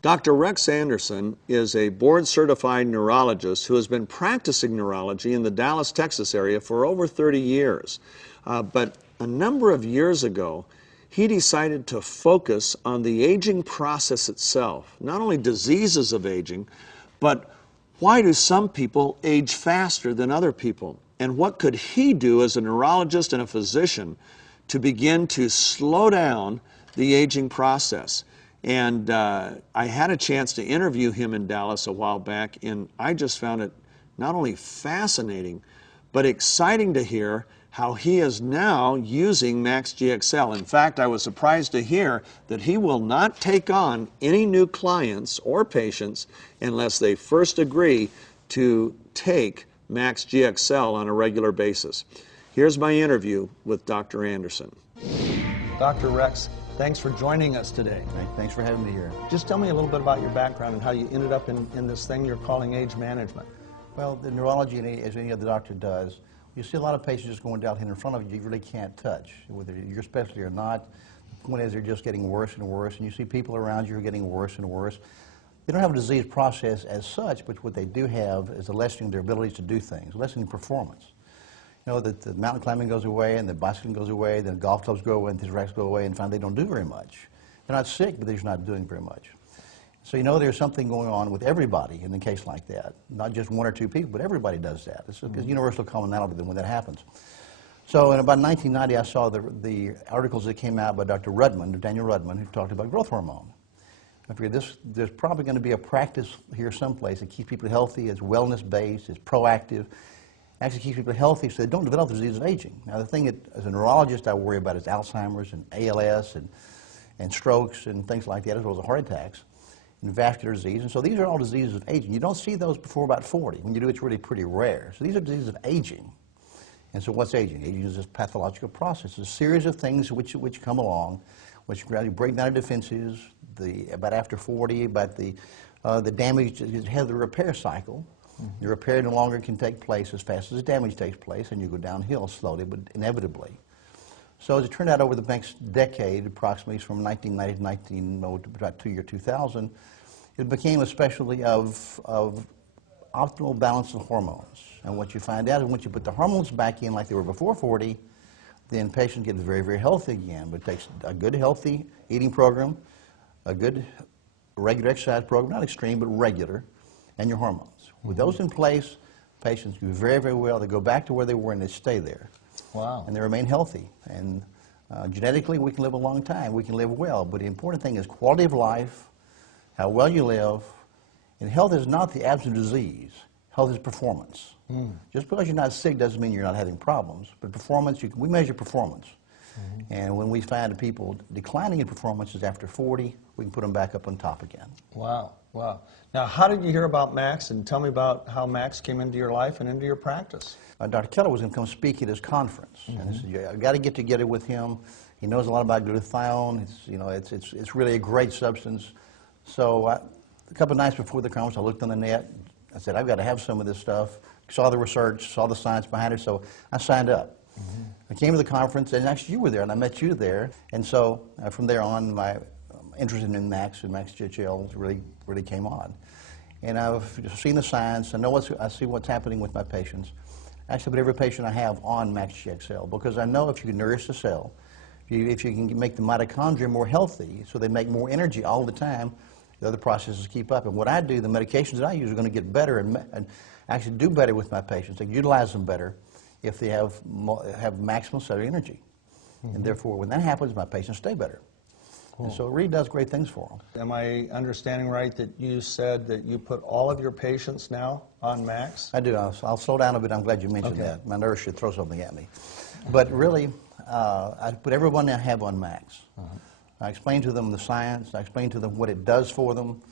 Dr. Rex Anderson is a board-certified neurologist who has been practicing neurology in the Dallas, Texas area for over 30 years. But a number of years ago, he decided to focus on the aging process itself, not only diseases of aging, but why do some people age faster than other people? And what could he do as a neurologist and a physician to begin to slow down the aging process? And I had a chance to interview him in Dallas a while back, and I just found it not only fascinating, but exciting to hear how he is now using MaxGXL. In fact, I was surprised to hear that he will not take on any new clients or patients unless they first agree to take MaxGXL on a regular basis. Here's my interview with Dr. Anderson. Dr. Rex, thanks for joining us today. Thanks for having me here. Just tell me a little bit about your background and how you ended up in this thing you're calling age management. Well, the neurology, as any other doctor does, you see a lot of patients just going down here in front of you you really can't touch, whether you're specialty or not. The point is they're just getting worse and worse, and you see people around you are getting worse and worse. They don't have a disease process as such, but what they do have is a lessening their abilities to do things, lessening performance. You know, that the mountain climbing goes away, and the bicycling goes away, then golf clubs go away, and the racks go away, and finally they don't do very much. They're not sick, but they're just not doing very much. So you know there's something going on with everybody in a case like that. Not just one or two people, but everybody does that. It's a universal commonality when that happens. So in about 1990, I saw the articles that came out by Dr. Rudman, Daniel Rudman, who talked about growth hormone. I figured there's probably going to be a practice here someplace that keeps people healthy, it's wellness-based, it's proactive, actually keeps people healthy so they don't develop the disease of aging. Now the thing that, as a neurologist, I worry about is Alzheimer's and ALS and strokes and things like that, as well as heart attacks and vascular disease. And so these are all diseases of aging. You don't see those before about 40. When you do, it's really pretty rare. So these are diseases of aging. And so what's aging? Aging is this pathological process, a series of things which come along, which gradually break down our defenses, about after 40, about the damage is ahead of the repair cycle. The repair no longer can take place as fast as the damage takes place, and you go downhill slowly but inevitably. So as it turned out over the next decade, approximately from 1990 to about 2000, it became a specialty of optimal balance of hormones. And what you find out is once you put the hormones back in like they were before 40, then patients get very, very healthy again. But it takes a good, healthy eating program, a good regular exercise program, not extreme, but regular, and your hormones. With those in place, patients do very, very well. They go back to where they were and they stay there. Wow. And they remain healthy. And genetically, we can live a long time. We can live well. But the important thing is quality of life, how well you live. And health is not the absence of disease. Health is performance. Just because you're not sick doesn't mean you're not having problems. But performance, we measure performance. And when we find people declining in performances after 40, we can put them back up on top again. Wow, wow. Now, how did you hear about Max? And tell me about how Max came into your life and into your practice. Dr. Keller was going to come speak at his conference. And I said, I've got to get together with him. He knows a lot about glutathione. It's really a great substance. So a couple of nights before the conference, I looked on the net. I said, I've got to have some of this stuff. Saw the research, saw the science behind it, so I signed up. I came to the conference, and actually you were there, and I met you there. And so from there on, my interest in Max and MaxGXL really came on. And I've seen the science. I see what's happening with my patients. Actually, put every patient I have on MaxGXL because I know if you can nourish the cell, if you can make the mitochondria more healthy so they make more energy all the time, the other processes keep up. And what I do, the medications that I use are going to get better and actually do better with my patients. They utilize them better if they have maximum cellular energy. And therefore, when that happens, my patients stay better. Cool. And so it really does great things for them. Am I understanding right that you said that you put all of your patients now on Max? I do. I'll slow down a bit. I'm glad you mentioned that. My nerves should throw something at me. But really, I put everyone I have on Max. I explain to them the science. I explain to them what it does for them.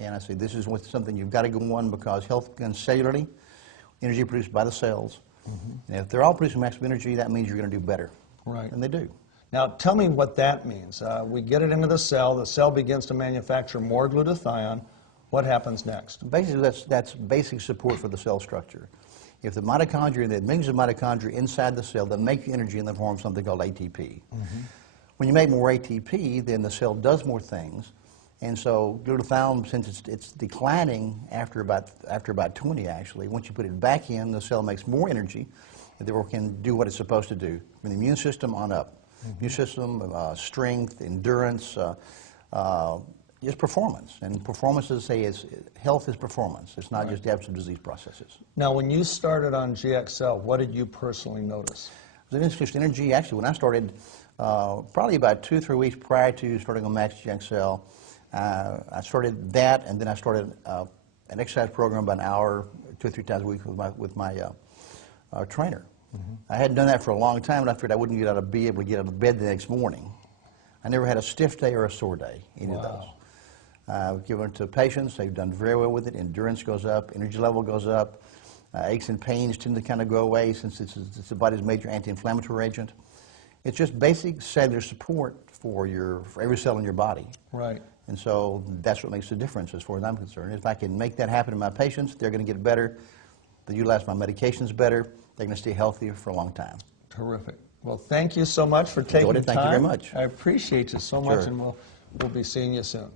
And I say, this is something you've got to go on because health comes cellularly, energy produced by the cells. And if they're all producing maximum energy, that means you're going to do better. Right. And they do. Now, tell me what that means. We get it into the cell begins to manufacture more glutathione. What happens next? Basically, that's basic support for the cell structure. If the mitochondria, the millions of mitochondria inside the cell that make energy in the form of something called ATP. When you make more ATP, then the cell does more things, And so glutathione, since it's declining after about 20 actually, once you put it back in, the cell makes more energy, and therefore can do what it's supposed to do. From the immune system on up. Immune system, strength, endurance, just performance. And performance, as I say, health is performance. It's not just the absence of disease processes. Now, when you started on GXL, what did you personally notice? The increased energy, actually, when I started, probably about 2 or 3 weeks prior to starting on MaxGXL, I started that, and then I started an exercise program about an hour, 2 or 3 times a week with my trainer. I hadn't done that for a long time, and I figured I wouldn't be able to get out of bed the next morning. I never had a stiff day or a sore day, any of those. I've given it to patients. They've done very well with it. Endurance goes up. Energy level goes up. Aches and pains tend to kind of go away since it's the body's major anti-inflammatory agent. It's just basic cellular support for every cell in your body. Right. And so that's what makes the difference as far as I'm concerned. If I can make that happen in my patients, they're going to get better. They utilize my medications better. They're going to stay healthier for a long time. Terrific. Well, thank you so much for taking the time. Thank you very much. I appreciate you so much, and we'll be seeing you soon.